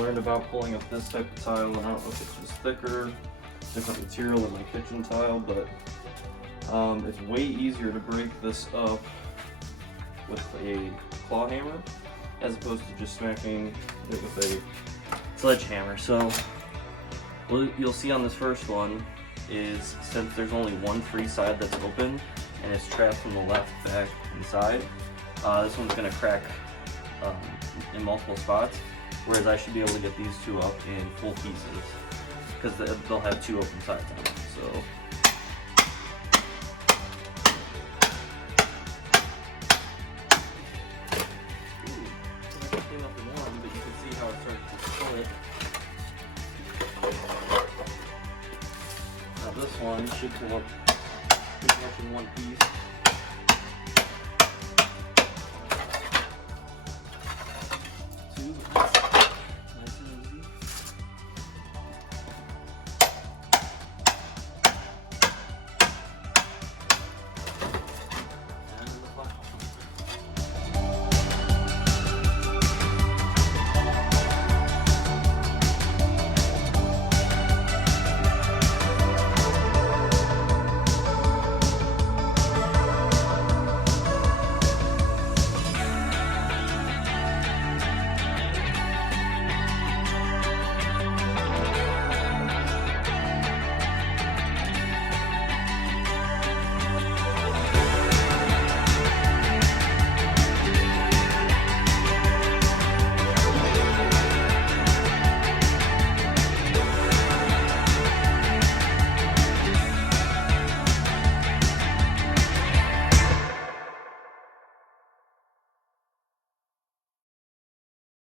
learned about pulling up this type of tile, and I don't know if it's just thicker, different material than my kitchen tile, but it's way easier to break this up with a claw hammer as opposed to just smacking it with a sledgehammer. So what you'll see on this first one is, since there's only one free side that's open and it's trapped from the left, back, and side, this one's going to crack in multiple spots, whereas I should be able to get these two up in full pieces because they'll have two open sides on them. So came up in one, but you can see how it started to split. Now this one should come up pretty much in one piece.